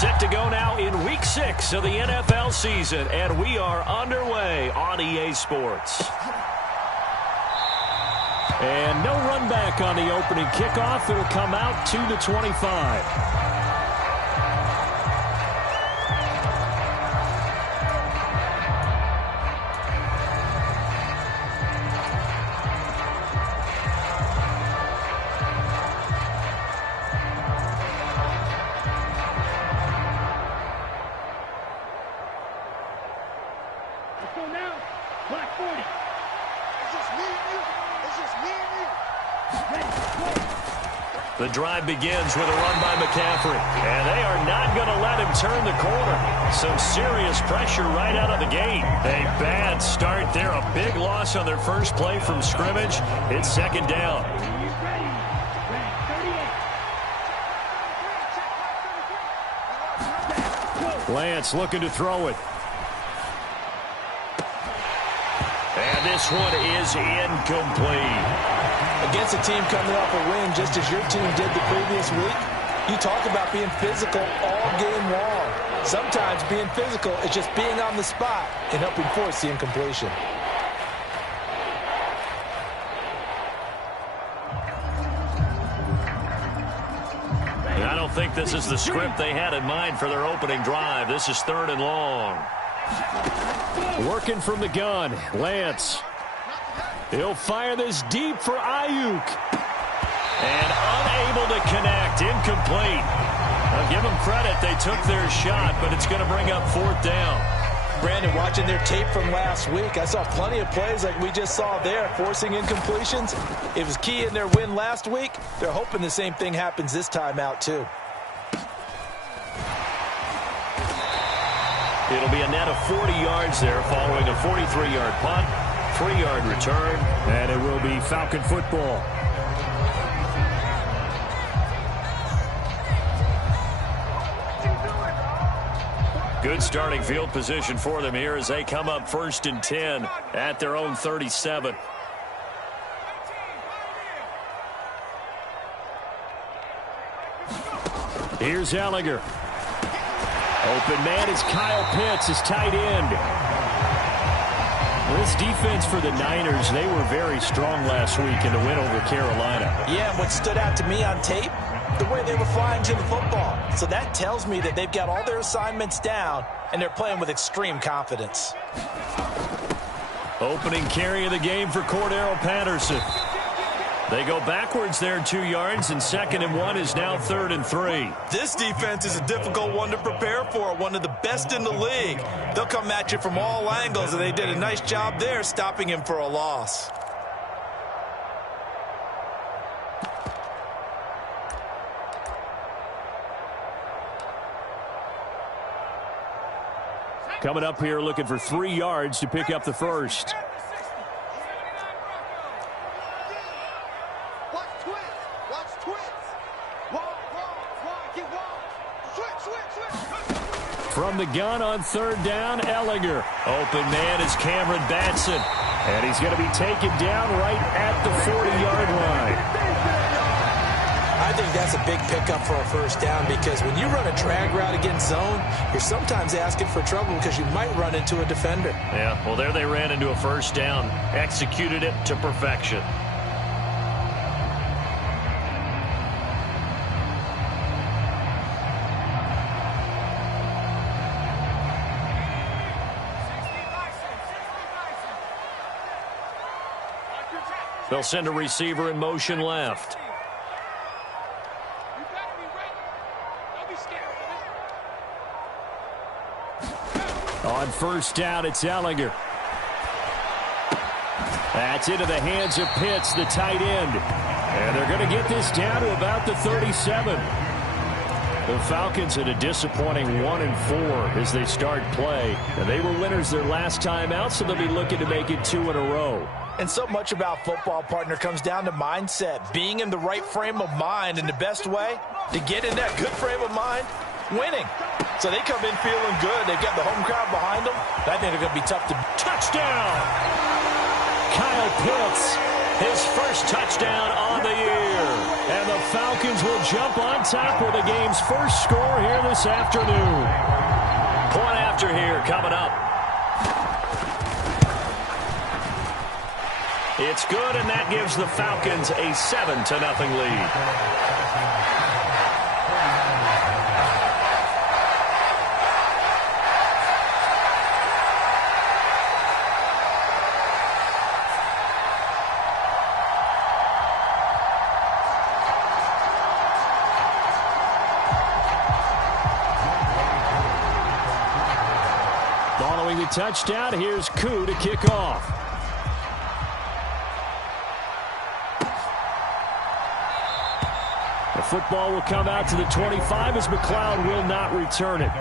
Set to go now in Week 6 of the NFL season, and we are underway on EA Sports. And no run back on the opening kickoff. It'll come out to the 25. The drive begins with a run by McCaffrey, and they are not going to let him turn the corner. Some serious pressure right out of the gate. A bad start there, a big loss on their first play from scrimmage. It's second down. Lance looking to throw it. And this one is incomplete. Against a team coming off a win, just as your team did the previous week, you talk about being physical all game long. Sometimes being physical is just being on the spot and helping force the incompletion. And I don't think this is the script they had in mind for their opening drive. This is 3rd and long. Working from the gun, Lance. He'll fire this deep for Ayuk. And unable to connect. Incomplete. I'll give them credit. They took their shot, but it's going to bring up 4th down. Brandon, watching their tape from last week, I saw plenty of plays like we just saw there, forcing incompletions. It was key in their win last week. They're hoping the same thing happens this time out, too. It'll be a net of 40 yards there following a 43-yard punt. 3-yard return, and it will be Falcon football. Good starting field position for them here as they come up 1st and 10 at their own 37. Here's Ellinger. Open man is Kyle Pitts, his tight end. This defense for the Niners, they were very strong last week in the win over Carolina. Yeah, and what stood out to me on tape, the way they were flying to the football. So that tells me that they've got all their assignments down, and they're playing with extreme confidence. Opening carry of the game for Cordero Patterson. They go backwards there 2 yards, and 2nd and 1 is now 3rd and 3. This defense is a difficult one to prepare for, one of the best in the league. They'll come at you from all angles, and they did a nice job there stopping him for a loss. Coming up here looking for 3 yards to pick up the first. From the gun on 3rd down, Ellinger. Open man is Cameron Batson. And he's going to be taken down right at the 40-yard line. I think that's a big pickup for a first down because when you run a drag route against zone, you're sometimes asking for trouble because you might run into a defender. Yeah, well, there they ran into a first down. Executed it to perfection. They'll send a receiver in motion left. On 1st down, it's Ellinger. That's into the hands of Pitts, the tight end. And they're going to get this down to about the 37. The Falcons at a disappointing 1-4 as they start play. And they were winners their last time out, so they'll be looking to make it 2 in a row. And so much about football, partner, comes down to mindset, being in the right frame of mind. And the best way to get in that good frame of mind, winning. So they come in feeling good. They've got the home crowd behind them. I think they're going to be tough to... Touchdown! Kyle Pitts, his first touchdown on the year. And the Falcons will jump on top with the game's first score here this afternoon. Point after here coming up. It's good, and that gives the Falcons a 7-0 lead. Following the touchdown, here's Koo to kick off. The football will come out to the 25 as McLeod will not return it.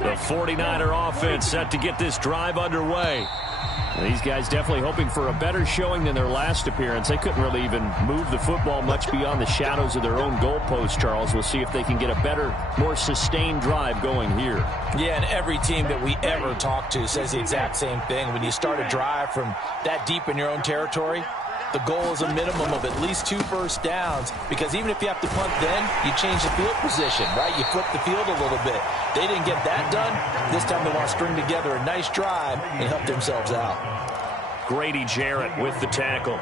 The 49er offense set to get this drive underway. These guys definitely hoping for a better showing than their last appearance. They couldn't really even move the football much beyond the shadows of their own goalpost, Charles. We'll see if they can get a better, more sustained drive going here. Yeah, and every team that we ever talk to says the exact same thing. When you start a drive from that deep in your own territory, the goal is a minimum of at least 2 first downs, because even if you have to punt then, you change the field position, right? You flip the field a little bit. They didn't get that done. This time they want to string together a nice drive and help themselves out. Grady Jarrett with the tackle.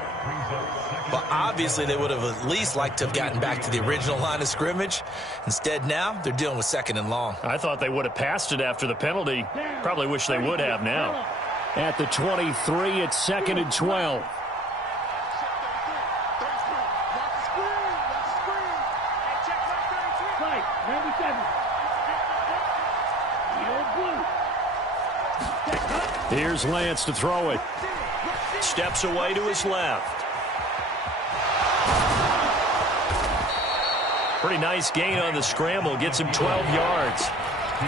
But obviously they would have at least liked to have gotten back to the original line of scrimmage. Instead now, they're dealing with 2nd and long. I thought they would have passed it after the penalty. Probably wish they would have now. At the 23, it's 2nd and 12. Here's Lance to throw it. Steps away to his left. Pretty nice gain on the scramble. Gets him 12 yards.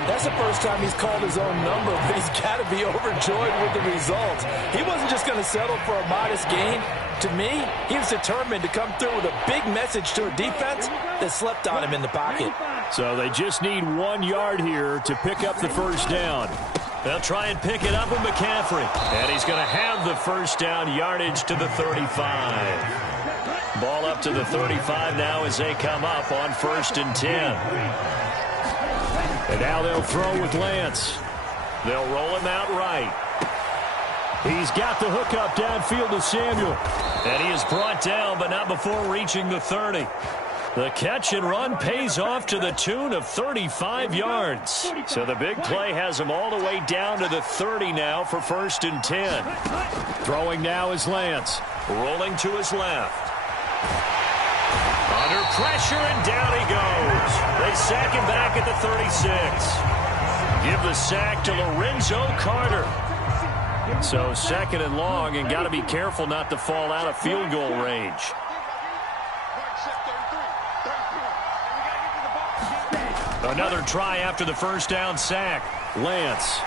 That's the first time he's called his own number, but he's got to be overjoyed with the results. He wasn't just going to settle for a modest gain. To me, he was determined to come through with a big message to a defense that slept on him in the pocket. So they just need 1 yard here to pick up the first down. They'll try and pick it up with McCaffrey. And he's going to have the first down, yardage to the 35. Ball up to the 35 now as they come up on 1st and 10. And now they'll throw with Lance. They'll roll him out right. He's got the hook up downfield to Samuel. And he is brought down, but not before reaching the 30. The catch and run pays off to the tune of 35 yards. So the big play has him all the way down to the 30 now for 1st and 10. Throwing now is Lance. Rolling to his left. Under pressure, and down he goes. They sack him back at the 36. Give the sack to Lorenzo Carter. So 2nd and long, and got to be careful not to fall out of field goal range. Another try after the first down sack. Lance.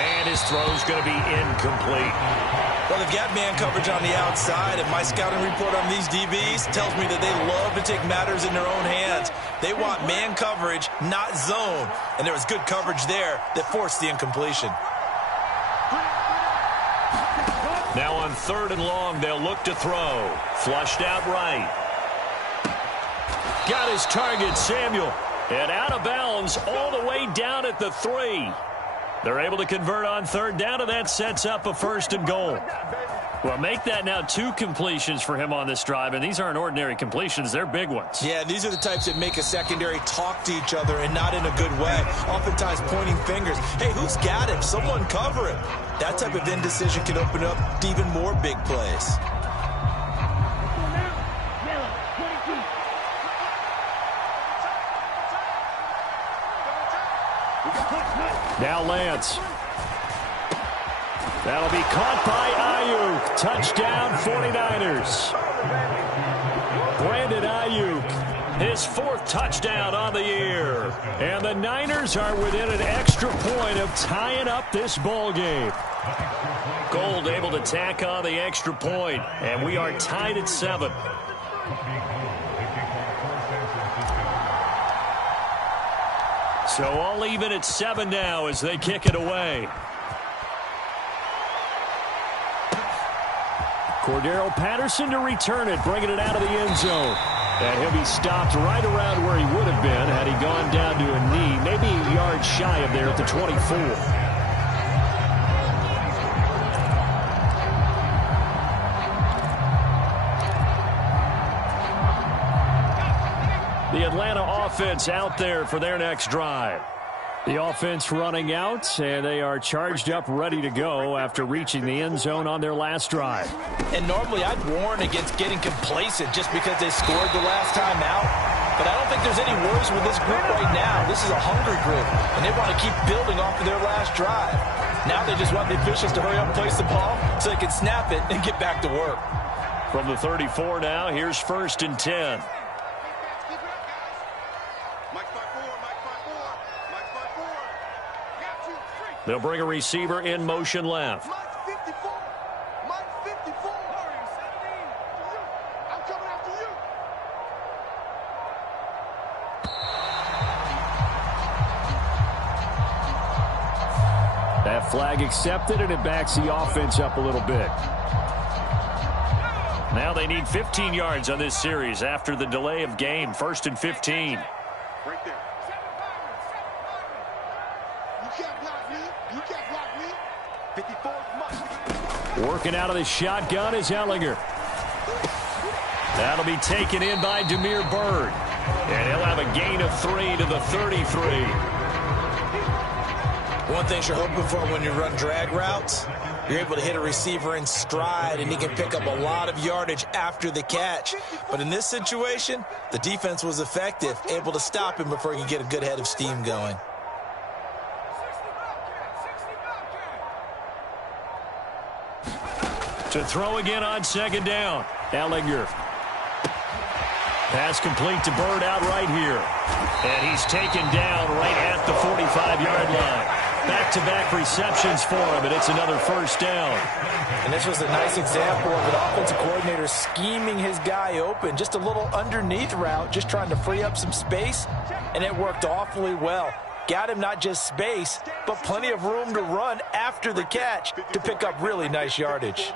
And his throw's going to be incomplete. Well, they've got man coverage on the outside, and my scouting report on these DBs tells me that they love to take matters in their own hands. They want man coverage, not zone. And there was good coverage there that forced the incompletion. Now on 3rd and long, they'll look to throw. Flushed out right. Got his target, Samuel. And out of bounds all the way down at the 3. They're able to convert on 3rd down, and that sets up a 1st and goal. Well, make that now 2 completions for him on this drive, and these aren't ordinary completions. They're big ones. Yeah, these are the types that make a secondary talk to each other, and not in a good way. Oftentimes pointing fingers. Hey, who's got him? Someone cover him. That type of indecision can open up to even more big plays. Now Lance. That'll be caught by Ayuk. Touchdown 49ers. Brandon Ayuk, his 4th touchdown on the year. And the Niners are within an extra point of tying up this ball game. Gold able to tack on the extra point, and we are tied at 7. So all even at 7 now as they kick it away. Cordero Patterson to return it, bringing it out of the end zone. And he'll be stopped right around where he would have been had he gone down to a knee, maybe a yard shy of there at the 24. The Atlanta offense out there for their next drive. The offense running out, and they are charged up, ready to go after reaching the end zone on their last drive. And normally I'd warn against getting complacent just because they scored the last time out. But I don't think there's any worries with this group right now. This is a hungry group, and they want to keep building off of their last drive. Now they just want the officials to hurry up and place the ball so they can snap it and get back to work. From the 34 now, here's 1st and 10. They'll bring a receiver in motion left. That flag accepted, and it backs the offense up a little bit. Now they need 15 yards on this series after the delay of game. 1st and 15. Right there. Working out of the shotgun is Ellinger. That'll be taken in by Damiere Byrd. And he'll have a gain of 3 to the 33. One thing you're hoping for when you run drag routes, you're able to hit a receiver in stride, and he can pick up a lot of yardage after the catch. But in this situation, the defense was effective, able to stop him before he could get a good head of steam going. To throw again on 2nd down. Ellinger. Pass complete to Byrd out right here. And he's taken down right at the 45-yard line. Back-to-back receptions for him, and it's another 1st down. And this was a nice example of an offensive coordinator scheming his guy open. Just a little underneath route, just trying to free up some space, and it worked awfully well. Got him not just space, but plenty of room to run after the catch to pick up really nice yardage.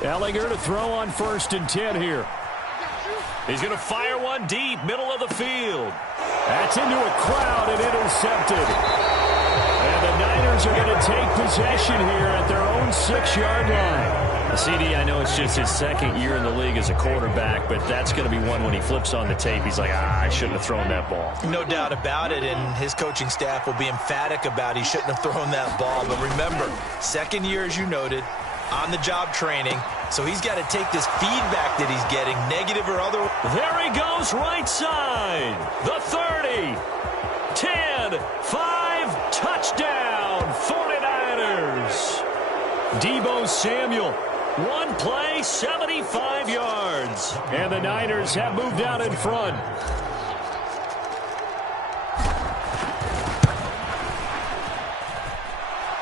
Ellinger to throw on 1st and 10 here. He's going to fire one deep, middle of the field. That's into a crowd and intercepted. And the Niners are going to take possession here at their own 6-yard line. CD, I know it's just his 2nd year in the league as a quarterback, but that's going to be one when he flips on the tape. He's like, I shouldn't have thrown that ball. No doubt about it, and his coaching staff will be emphatic about he shouldn't have thrown that ball. But remember, 2nd year, as you noted, on-the-job training, so he's got to take this feedback that he's getting, negative or other. There he goes, right side. The 30, 10, 5, touchdown, 49ers. Deebo Samuel, one play, 75 yards. And the Niners have moved out in front.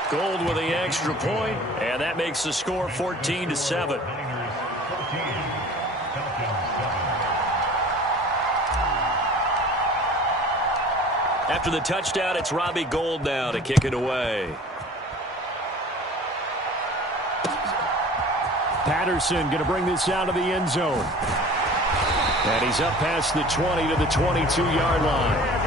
Gold with the extra point, and that makes the score 14-7. After the touchdown, it's Robbie Gould now to kick it away. Patterson going to bring this out of the end zone. And he's up past the 20 to the 22-yard line.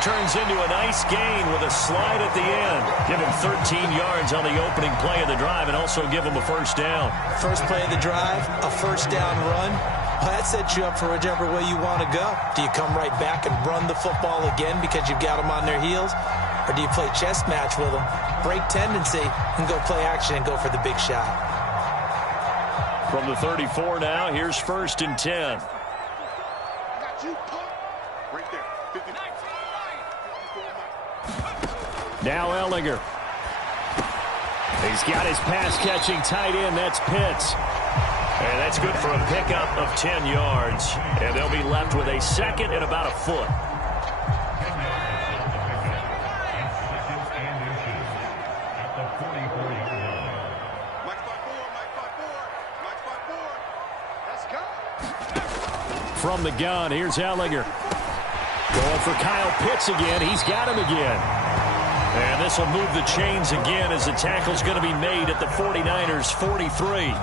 Turns into a nice gain with a slide at the end. Give him 13 yards on the opening play of the drive and also give him a 1st down. First play of the drive, a 1st down run. Well, that sets you up for whichever way you want to go. Do you come right back and run the football again because you've got them on their heels? Or do you play chess match with them, break tendency, and go play action and go for the big shot? From the 34 now, here's 1st and 10. Now Ellinger. He's got his pass-catching tight end. That's Pitts. And that's good for a pickup of 10 yards. And they'll be left with a 2nd and about a foot. From the gun, here's Ellinger. Going for Kyle Pitts again. He's got him again. And this will move the chains again as the tackle's going to be made at the 49ers' 43.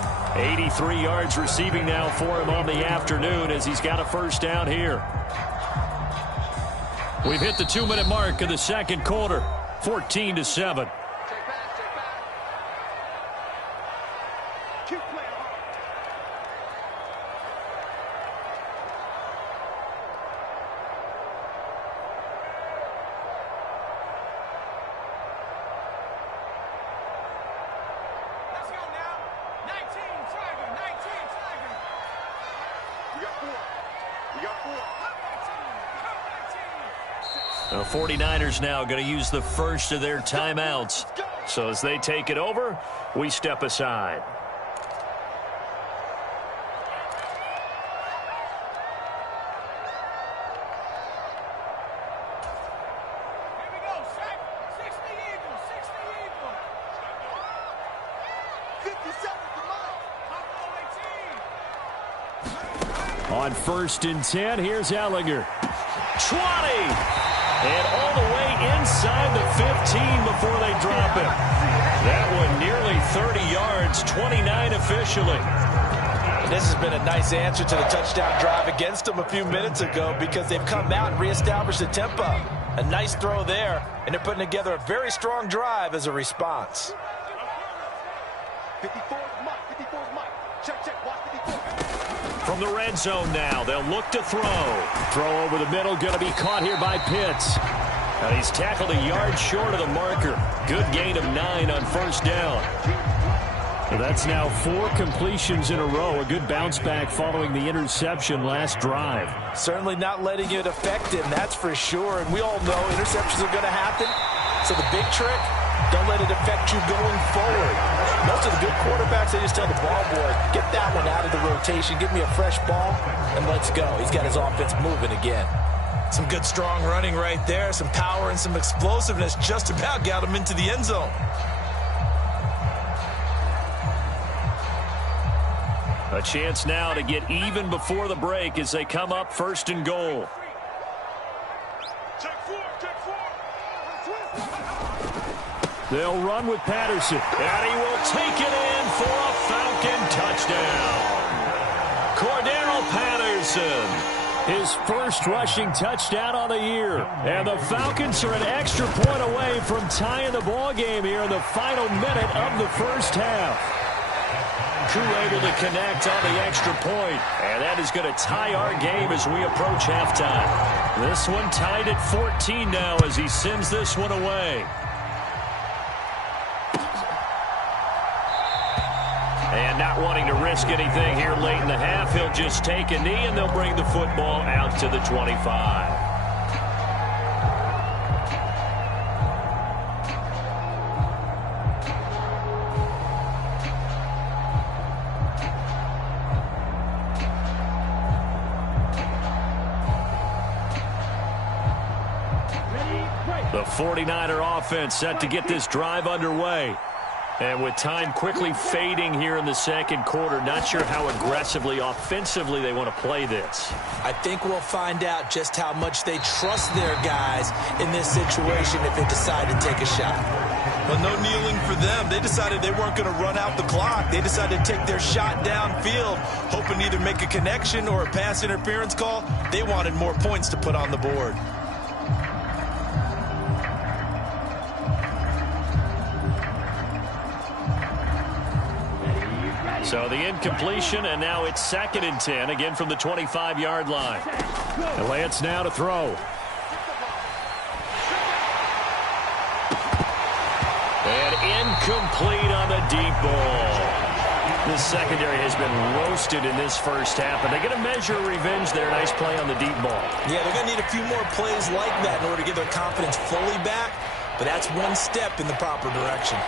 83 yards receiving now for him on the afternoon as he's got a 1st down here. We've hit the 2-minute mark of the 2nd quarter, 14-7. The 49ers now going to use the first of their timeouts. So as they take it over, we step aside. On 1st and 10, here's Ellinger. 20! And all the way inside the 15 before they drop him. That one nearly 30 yards, 29 officially. And this has been a nice answer to the touchdown drive against them a few minutes ago because they've come out and reestablished the tempo. A nice throw there, and they're putting together a very strong drive as a response. 54 Mike, 54 Mike. Check, watch 54. From the red zone now, they'll look to throw. Throw over the middle, going to be caught here by Pitts. And he's tackled a yard short of the marker. Good gain of 9 on 1st down. So that's now 4 completions in a row. A good bounce back following the interception last drive. Certainly not letting it affect him, that's for sure. And we all know interceptions are going to happen. So the big trick, don't let it affect you going forward. Most of the good quarterbacks, they just tell the ball boy, get that one out of the rotation, give me a fresh ball, and let's go. He's got his offense moving again. Some good strong running right there, some power and some explosiveness just about got him into the end zone. A chance now to get even before the break as they come up 1st and goal. They'll run with Patterson, and he will take it in for a Falcon touchdown. Cordero Patterson, his 1st rushing touchdown on the year. And the Falcons are an extra point away from tying the ball game here in the final minute of the 1st half. Crew able to connect on the extra point, and that is going to tie our game as we approach halftime. This one tied at 14 now as he sends this one away. And not wanting to risk anything here late in the half, he'll just take a knee, and they'll bring the football out to the 25. The 49er offense set to get this drive underway. And with time quickly fading here in the 2nd quarter, not sure how aggressively, offensively they want to play this. I think we'll find out just how much they trust their guys in this situation if they decide to take a shot. Well, no kneeling for them. They decided they weren't going to run out the clock. They decided to take their shot downfield, hoping to either make a connection or a pass interference call. They wanted more points to put on the board. So the incompletion, and now it's 2nd and 10, again from the 25-yard line. And Lance now to throw. And incomplete on the deep ball. The secondary has been roasted in this first half, but they're going to measure revenge there. Nice play on the deep ball. Yeah, they're going to need a few more plays like that in order to get their confidence fully back, but that's one step in the proper direction.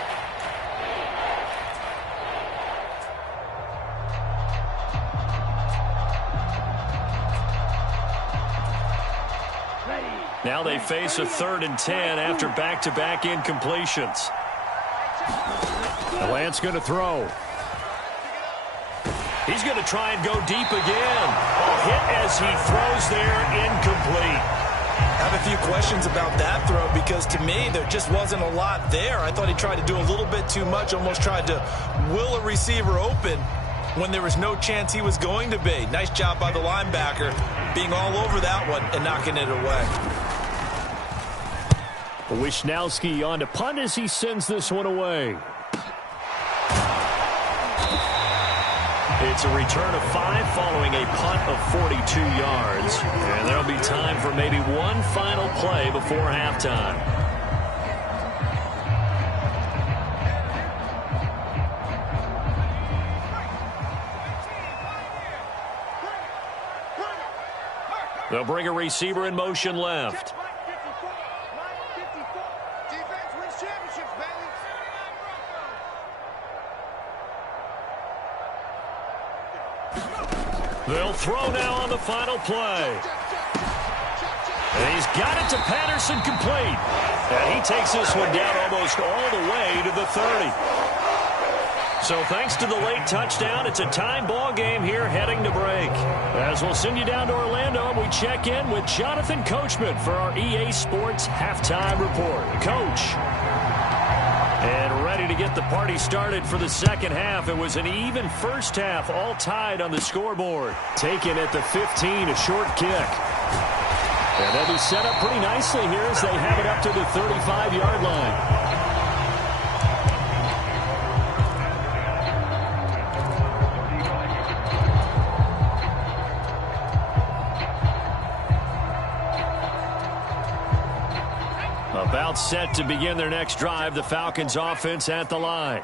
Now they face a 3rd and 10 after back-to-back incompletions. Lance going to throw. He's going to try and go deep again. A hit as he throws there, incomplete. I have a few questions about that throw because to me there just wasn't a lot there. I thought he tried to do a little bit too much, almost tried to will a receiver open when there was no chance he was going to be. Nice job by the linebacker being all over that one and knocking it away. Wisnowski on to punt as he sends this one away. It's a return of 5 following a punt of 42 yards. And there'll be time for maybe one final play before halftime. They'll bring a receiver in motion left. They'll throw now on the final play. And he's got it to Patterson, complete. And he takes this one down almost all the way to the 30. So thanks to the late touchdown, it's a time ball game here heading to break. As we'll send you down to Orlando, we check in with Jonathan Coachman for our EA Sports Halftime Report. Coach. And ready to get the party started for the second half. It was an even first half, all tied on the scoreboard. Taken at the 15, a short kick. And they'll be set up pretty nicely here as they have it up to the 35-yard line. About set to begin their next drive, the Falcons offense at the line.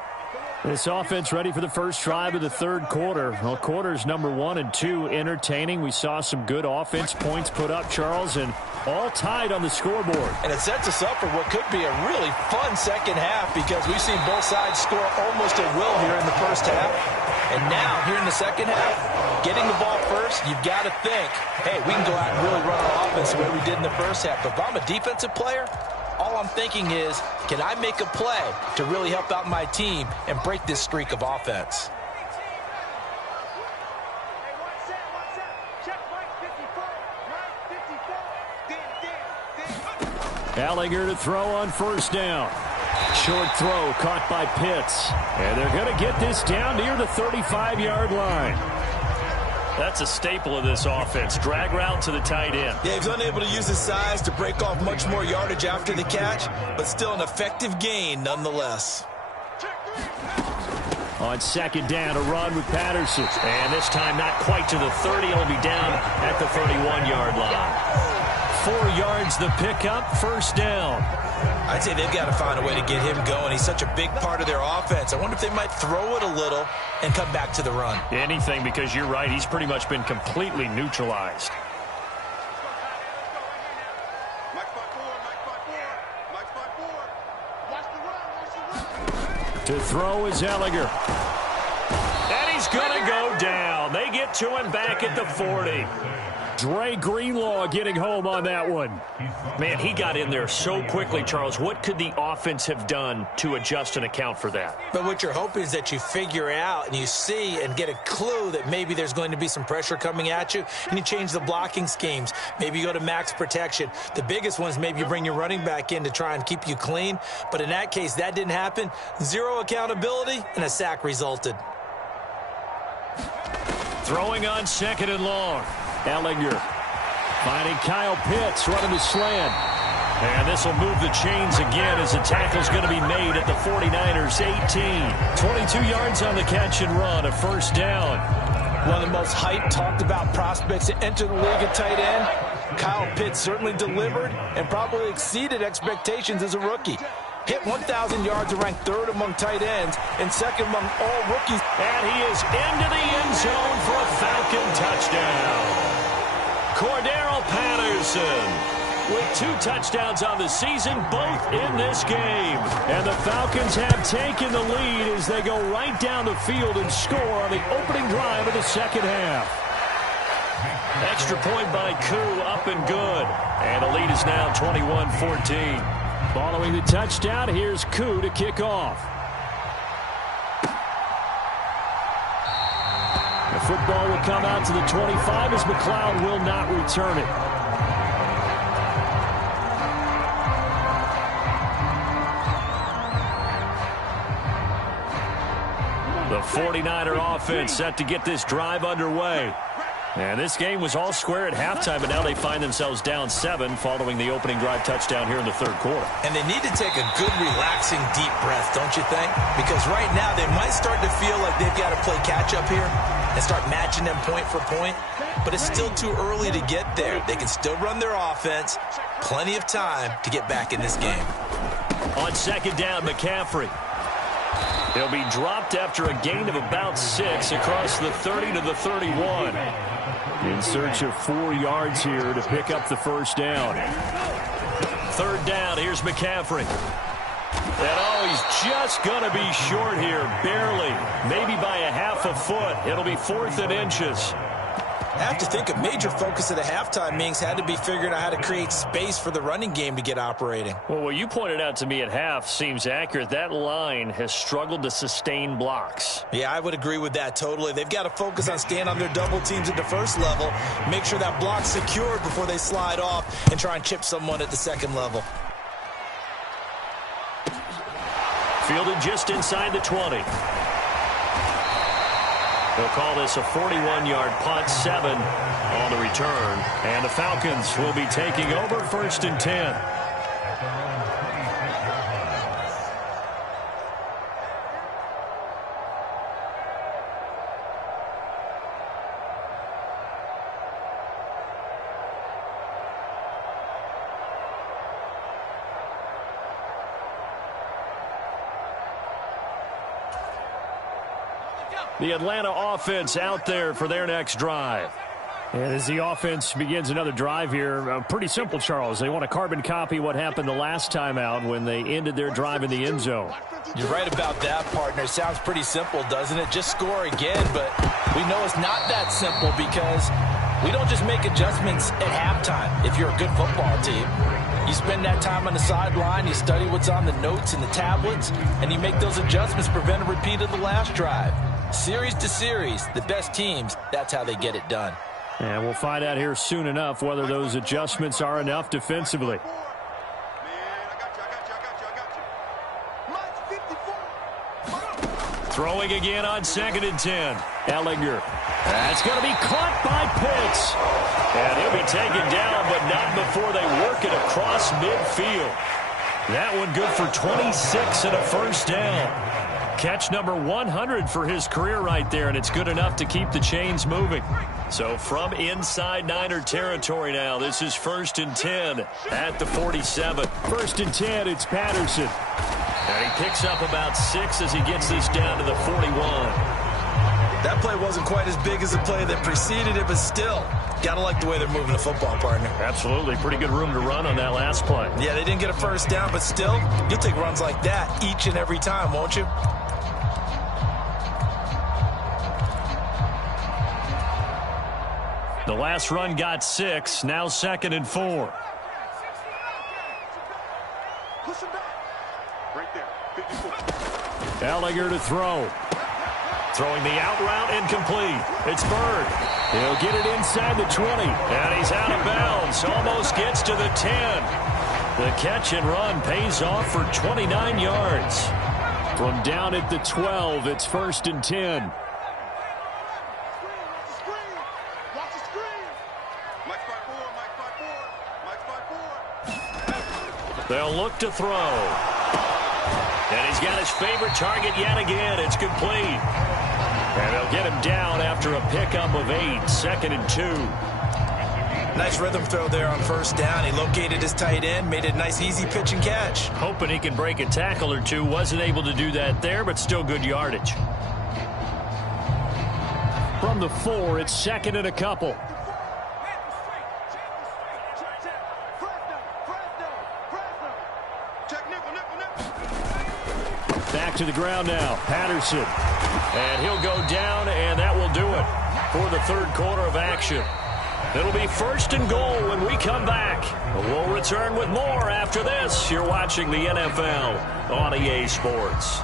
This offense ready for the first drive of the third quarter. Well, quarters number 1 and 2 entertaining. We saw some good offense points put up, Charles, and all tied on the scoreboard. And it sets us up for what could be a really fun second half because we've seen both sides score almost at will here in the first half. And now, here in the second half, getting the ball first, you've got to think, hey, we can go out and really run our offense the way we did in the first half. But if I'm a defensive player, all I'm thinking is, can I make a play to really help out my team and break this streak of offense? Allinger to throw on first down. Short throw caught by Pitts. And they're going to get this down near the 35-yard line. That's a staple of this offense. Drag route to the tight end. Yeah, he's unable to use his size to break off much more yardage after the catch, but still an effective gain nonetheless. On second down, a run with Patterson. And this time not quite to the 30. He'll be down at the 31-yard line. 4 yards the pickup, first down. I'd say they've got to find a way to get him going. He's such a big part of their offense. I wonder if they might throw it a little and come back to the run. Anything, because you're right. He's pretty much been completely neutralized. To throw is Allinger. And he's going to go down. They get to him back at the 40. Dre Greenlaw getting home on that one. Man, he got in there so quickly, Charles. What could the offense have done to adjust and account for that? But what you're hoping is that you figure out and you see and get a clue that maybe there's going to be some pressure coming at you, and you change the blocking schemes. Maybe you go to max protection. The biggest one is maybe you bring your running back in to try and keep you clean. But in that case, that didn't happen. Zero accountability, and a sack resulted. Throwing on second and long. Allinger finding Kyle Pitts running the slant. And this will move the chains again as the tackle's going to be made at the 49ers 18. 22 yards on the catch and run, a first down. One of the most hyped, talked about prospects to enter the league at tight end. Kyle Pitts certainly delivered and probably exceeded expectations as a rookie. Hit 1,000 yards and ranked third among tight ends and second among all rookies. And he is into the end zone for a Falcon touchdown. Cordero Patterson with 2 touchdowns on the season, both in this game. And the Falcons have taken the lead as they go right down the field and score on the opening drive of the second half. Extra point by Koo, up and good. And the lead is now 21-14. Following the touchdown, here's Koo to kick off. The football will come out to the 25 as McLeod will not return it. The 49er offense set to get this drive underway. And this game was all square at halftime, but now they find themselves down 7 following the opening drive touchdown here in the third quarter. And they need to take a good, relaxing, deep breath, don't you think? Because right now they might start to feel like they've got to play catch-up here and start matching them point for point. But it's still too early to get there. They can still run their offense. Plenty of time to get back in this game. On second down, McCaffrey. He'll be dropped after a gain of about 6 across the 30 to the 31. In search of 4 yards here to pick up the first down. Third down, here's McCaffrey. And he's just going to be short here, barely. Maybe by a half a foot. It'll be 4th and inches. I have to think a major focus of the halftime meetings had to be figuring out how to create space for the running game to get operating. Well, what you pointed out to me at half seems accurate. That line has struggled to sustain blocks. Yeah, I would agree with that totally. They've got to focus on staying on their double teams at the first level, make sure that block's secured before they slide off and try and chip someone at the second level. Fielded just inside the 20. They'll call this a 41-yard punt, 7 on the return. And the Falcons will be taking over 1st and 10. The Atlanta offense out there for their next drive. And as the offense begins another drive here, pretty simple, Charles. They want to carbon copy what happened the last time out when they ended their drive in the end zone. You're right about that, partner. Sounds pretty simple, doesn't it? Just score again, but we know it's not that simple because we don't just make adjustments at halftime if you're a good football team. You spend that time on the sideline, you study what's on the notes and the tablets, and you make those adjustments, prevent a repeat of the last drive. Series to series, the best teams, that's how they get it done. And we'll find out here soon enough whether those adjustments are enough defensively. Throwing again on 2nd and 10. Ellinger. That's going to be caught by Pitts. And he'll be taken down, but not before they work it across midfield. That one good for 26 and a first down. Catch number 100 for his career right there, and it's good enough to keep the chains moving. So from inside Niner territory now, this is 1st and 10 at the 47. 1st and 10, it's Patterson. And he picks up about 6 as he gets this down to the 41. That play wasn't quite as big as the play that preceded it, but still, gotta like the way they're moving the football, partner. Absolutely. Pretty good room to run on that last play. Yeah, they didn't get a first down, but still, you'll take runs like that each and every time, won't you? The last run got 6, now 2nd and 4. Ellinger to throw. Throwing the out route incomplete. It's Bird. He'll get it inside the 20. And he's out of bounds. Almost gets to the 10. The catch and run pays off for 29 yards. From down at the 12, it's 1st and 10. They'll look to throw. And he's got his favorite target yet again. It's complete. And they'll get him down after a pickup of 8, 2nd and 2. Nice rhythm throw there on first down. He located his tight end, made a nice easy pitch and catch. Hoping he can break a tackle or two. Wasn't able to do that there, but still good yardage. From the 4, it's 2nd and a couple. Back to the ground now. Patterson. And he'll go down, and that will do it for the 3rd quarter of action. It'll be 1st and goal when we come back. We'll return with more after this. You're watching the NFL on EA Sports.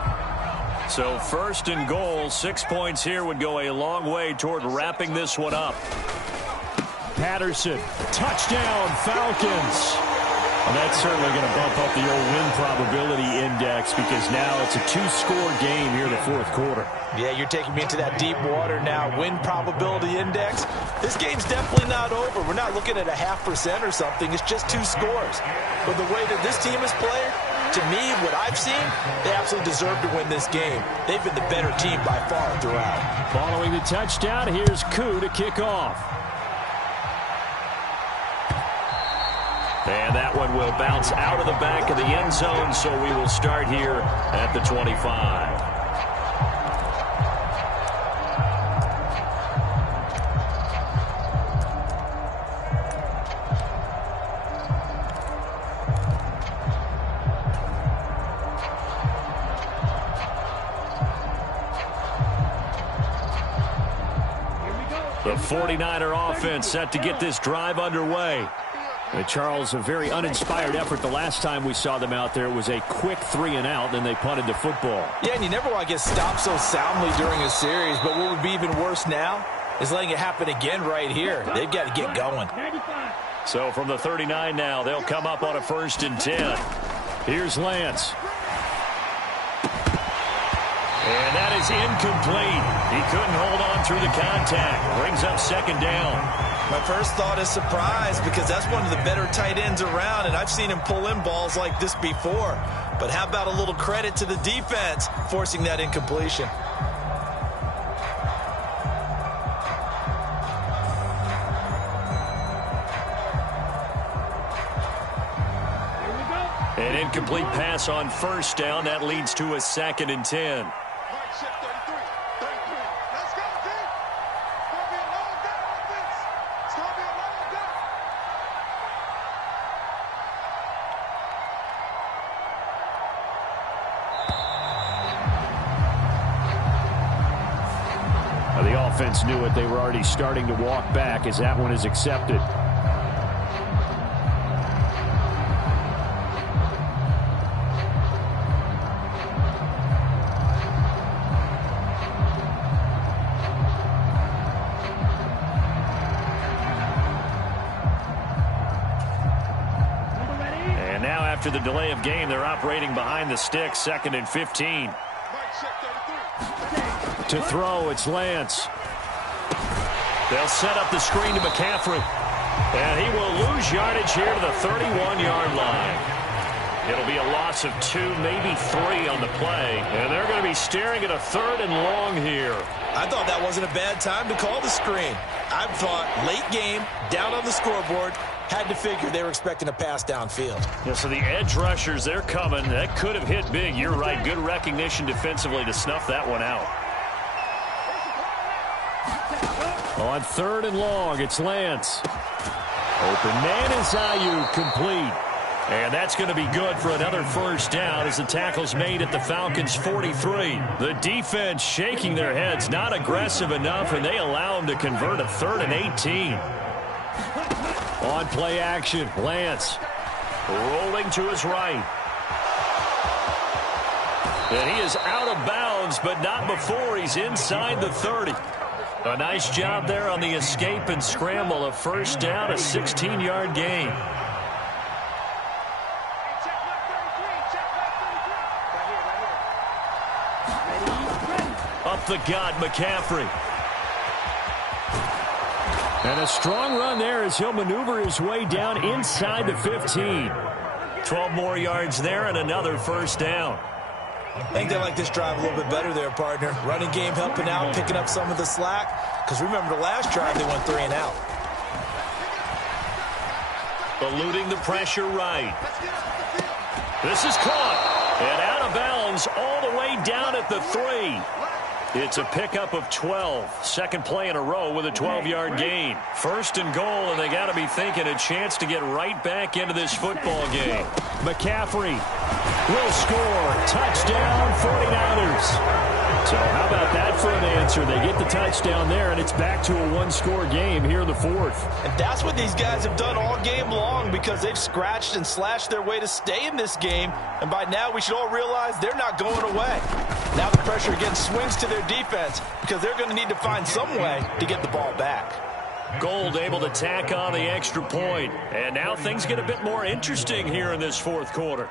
So 1st and goal, 6 points here would go a long way toward wrapping this one up. Patterson, touchdown, Falcons. Well, that's certainly going to bump up the old win probability index because now it's a 2-score game here in the 4th quarter. Yeah, you're taking me into that deep water now. Win probability index. This game's definitely not over. We're not looking at a 0.5% or something. It's just 2 scores. But the way that this team has played, to me, what I've seen, they absolutely deserve to win this game. They've been the better team by far throughout. Following the touchdown, here's Koo to kick off. And that one will bounce out of the back of the end zone, so we will start here at the 25. The 49er offense set to get this drive underway. Charles, a very uninspired effort. The last time we saw them out there, it was a quick 3-and-out, then they punted the football. Yeah, and you never want to get stopped so soundly during a series, but what would be even worse now is letting it happen again right here. They've got to get going. So from the 39 now, they'll come up on a 1st and 10. Here's Lance. And that is incomplete. He couldn't hold on through the contact. Brings up 2nd down. My first thought is surprise because that's one of the better tight ends around, and I've seen him pull in balls like this before. But how about a little credit to the defense forcing that incompletion? An incomplete pass on 1st down. That leads to a 2nd and 10. The offense knew it. They were already starting to walk back as that one is accepted. And now after the delay of game, they're operating behind the sticks, 2nd and 15. To throw, it's Lance. They'll set up the screen to McCaffrey. And he will lose yardage here to the 31-yard line. It'll be a loss of 2, maybe 3 on the play. And they're going to be staring at a 3rd and long here. I thought that wasn't a bad time to call the screen. I thought late game, down on the scoreboard, had to figure they were expecting a pass downfield. Yeah, so the edge rushers, they're coming. That could have hit big. You're right. Good recognition defensively to snuff that one out. On 3rd and long, it's Lance. Open man is Ayuk, complete. And that's going to be good for another 1st down as the tackle's made at the Falcons' 43. The defense shaking their heads, not aggressive enough, and they allow them to convert a 3rd and 18. On play action, Lance rolling to his right. And he is out of bounds, but not before he's inside the 30. A nice job there on the escape and scramble. A 1st down, a 16-yard gain. Up the gut, McCaffrey. And a strong run there as he'll maneuver his way down inside the 15. 12 more yards there and another first down. I think they like this drive a little bit better there, partner. Running game helping out, picking up some of the slack. Because remember the last drive, they went 3 and out. Eluding the pressure right. This is caught. And out of bounds all the way down at the 3. It's a pickup of 12. Second play in a row with a 12-yard gain. First and goal, and they got to be thinking a chance to get right back into this football game. McCaffrey will score. Touchdown, 49ers. So how about that for an answer? They get the touchdown there, and it's back to a one-score game here in the fourth. And that's what these guys have done all game long because they've scratched and slashed their way to stay in this game. And by now, we should all realize they're not going away. Now the pressure again swings to their defense because they're going to need to find some way to get the ball back. Gold able to tack on the extra point. And now things get a bit more interesting here in this fourth quarter.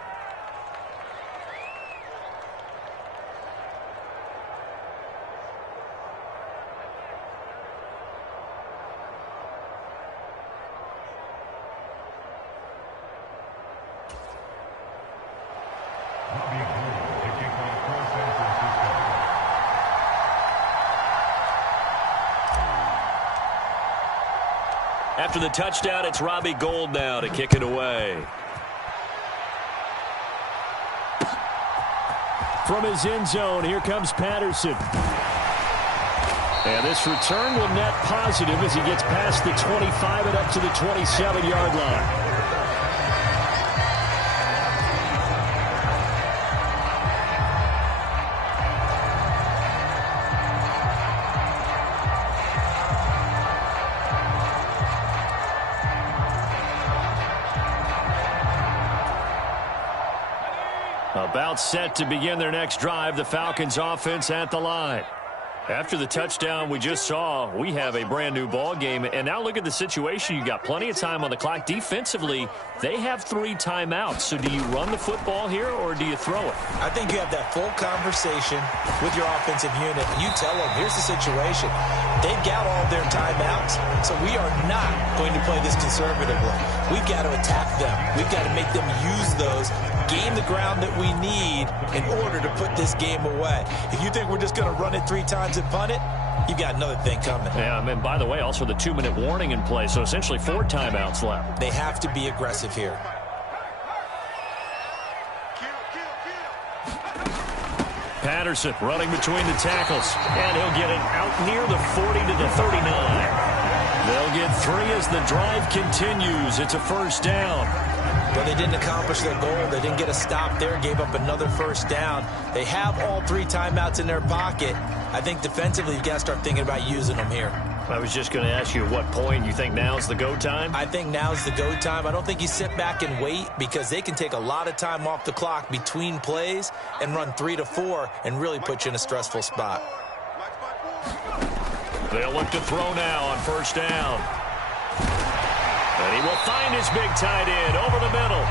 After the touchdown, it's Robbie Gould now to kick it away. From his end zone, here comes Patterson. And this return will net positive as he gets past the 25 and up to the 27-yard line. About set to begin their next drive, the Falcons offense at the line. After the touchdown we just saw, we have a brand new ball game. And now look at the situation. You got plenty of time on the clock. Defensively, they have 3 timeouts. So do you run the football here or do you throw it? I think you have that full conversation with your offensive unit. You tell them, here's the situation. They've got all their timeouts, so we are not going to play this conservatively. We've got to attack them. We've got to make them use those, gain the ground that we need in order to put this game away. If you think we're just going to run it 3 times and punt it, you've got another thing coming. Yeah, and by the way, also the 2-minute warning in play, so essentially 4 timeouts left. They have to be aggressive here. Patterson running between the tackles, and he'll get it out near the 40 to the 39. They'll get 3 as the drive continues. It's a first down. But they didn't accomplish their goal. They didn't get a stop there, gave up another first down. They have all 3 timeouts in their pocket. I think defensively you've got to start thinking about using them here. I was just going to ask you at what point you think now's the go time? I think now's the go time. I don't think you sit back and wait because they can take a lot of time off the clock between plays and run 3 to 4 and really put you in a stressful spot. They'll look to throw now on first down. And he will find his big tight end over the middle.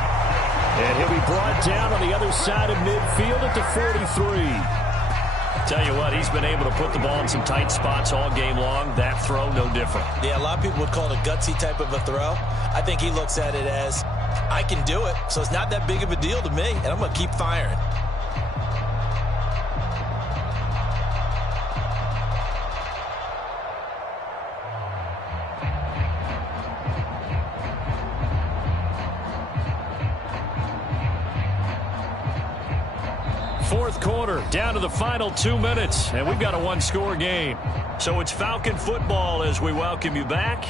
And he'll be brought down on the other side of midfield at the 43. Tell you what, he's been able to put the ball in some tight spots all game long. That throw, no different. Yeah, a lot of people would call it a gutsy type of a throw. I think he looks at it as, I can do it, so it's not that big of a deal to me, and I'm going to keep firing. Fourth quarter, down to the final 2 minutes, and we've got a one-score game. So it's Falcon football as we welcome you back.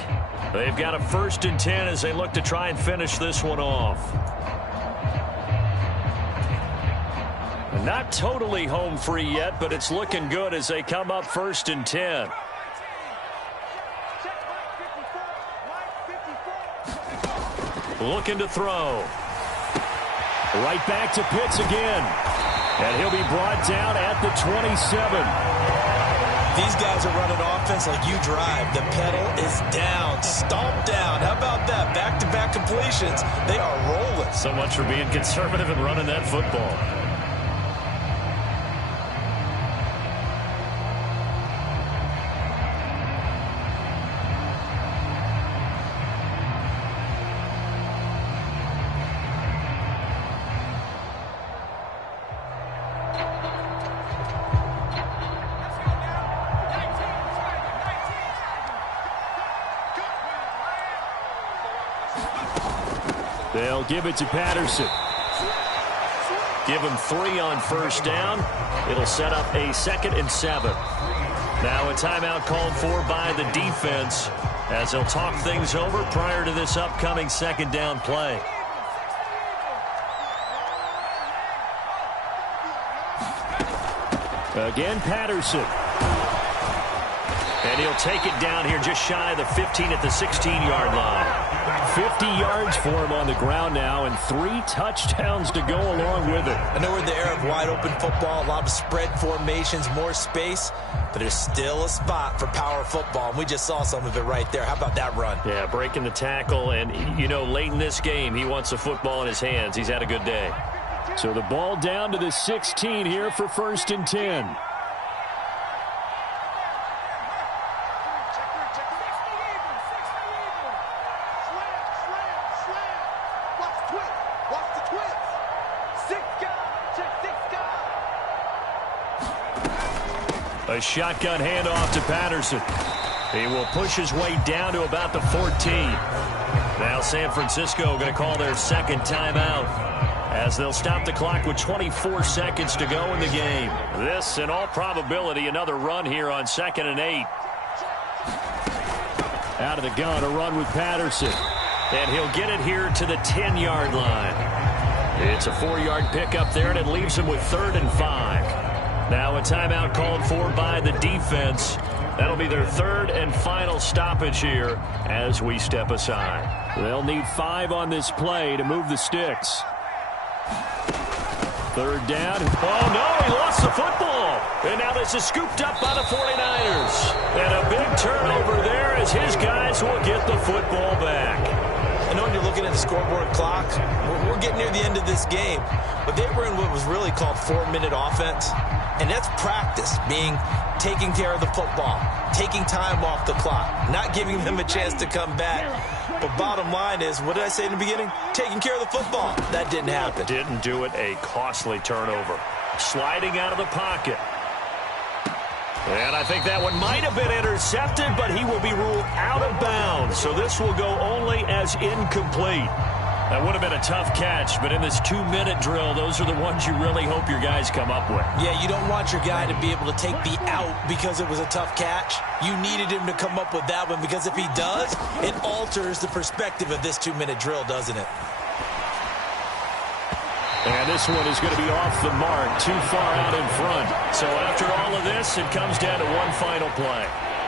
They've got a 1st and 10 as they look to try and finish this one off. Not totally home free yet, but it's looking good as they come up 1st and 10. Looking to throw. Right back to Pitts again. And he'll be brought down at the 27. These guys are running offense like you drive. The pedal is down, stomp down. How about that? Back-to-back completions. They are rolling. So much for being conservative and running that football. They'll give it to Patterson. Give him 3 on first down. It'll set up a 2nd and 7. Now a timeout called for by the defense as they'll talk things over prior to this upcoming 2nd down play. Again, Patterson. And he'll take it down here just shy of the 15 at the 16-yard line. 50 yards for him on the ground now, and 3 touchdowns to go along with it. I know we're in the era of wide-open football, a lot of spread formations, more space, but there's still a spot for power football, and we just saw some of it right there. How about that run? Yeah, breaking the tackle, and, you know, late in this game, he wants the football in his hands. He's had a good day. So the ball down to the 16 here for 1st and 10. A shotgun handoff to Patterson. He will push his way down to about the 14. Now San Francisco going to call their 2nd timeout as they'll stop the clock with 24 seconds to go in the game. This, in all probability, another run here on 2nd and 8. Out of the gun, a run with Patterson. And he'll get it here to the 10-yard line. It's a 4-yard pickup there, and it leaves him with 3rd and 5. Now a timeout called for by the defense. That'll be their 3rd and final stoppage here as we step aside. They'll need 5 on this play to move the sticks. 3rd down. Oh, no, he lost the football. And now this is scooped up by the 49ers. And a big turnover there as his guys will get the football back. I know when you're looking at the scoreboard clock, we're getting near the end of this game, but they were in what was really called 4-minute offense. And that's practice, being taking care of the football, taking time off the clock, not giving them a chance to come back. But bottom line is, what did I say in the beginning? Taking care of the football. That didn't happen. Didn't do it. A costly turnover. Sliding out of the pocket. And I think that one might have been intercepted, but he will be ruled out of bounds. So this will go only as incomplete. That would have been a tough catch, but in this 2-minute drill, those are the ones you really hope your guys come up with. Yeah, you don't want your guy to be able to take the out because it was a tough catch. You needed him to come up with that one because if he does, it alters the perspective of this 2-minute drill, doesn't it? And this one is going to be off the mark, too far out in front. So after all of this, it comes down to one final play.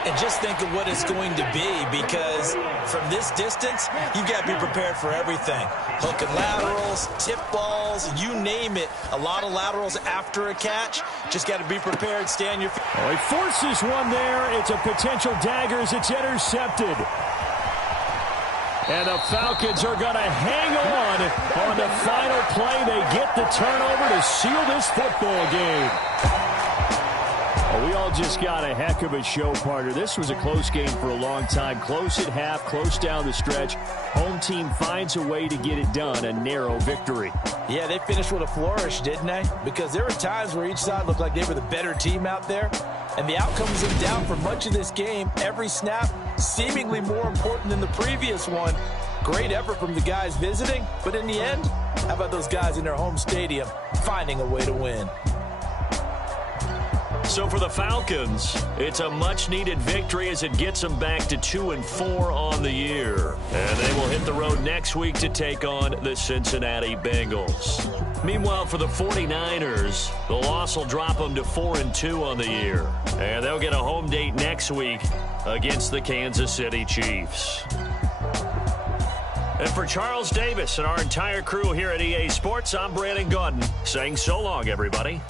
And just think of what it's going to be, because from this distance, you've got to be prepared for everything. Hook and laterals, tip balls, you name it. A lot of laterals after a catch. Just got to be prepared, stay on your feet. Oh, he forces one there. It's a potential dagger as it's intercepted. And the Falcons are going to hang on the final play. They get the turnover to seal this football game. Well, we all just got a heck of a show, partner. This was a close game for a long time. Close at half, close down the stretch. Home team finds a way to get it done, a narrow victory. Yeah, they finished with a flourish, didn't they? Because there were times where each side looked like they were the better team out there. And the outcome was in doubt for much of this game. Every snap seemingly more important than the previous one. Great effort from the guys visiting. But in the end, how about those guys in their home stadium finding a way to win? So for the Falcons, it's a much-needed victory as it gets them back to 2-4 on the year. And they will hit the road next week to take on the Cincinnati Bengals. Meanwhile, for the 49ers, the loss will drop them to 4-2 on the year. And they'll get a home date next week against the Kansas City Chiefs. And for Charles Davis and our entire crew here at EA Sports, I'm Brandon Gaudin saying so long, everybody.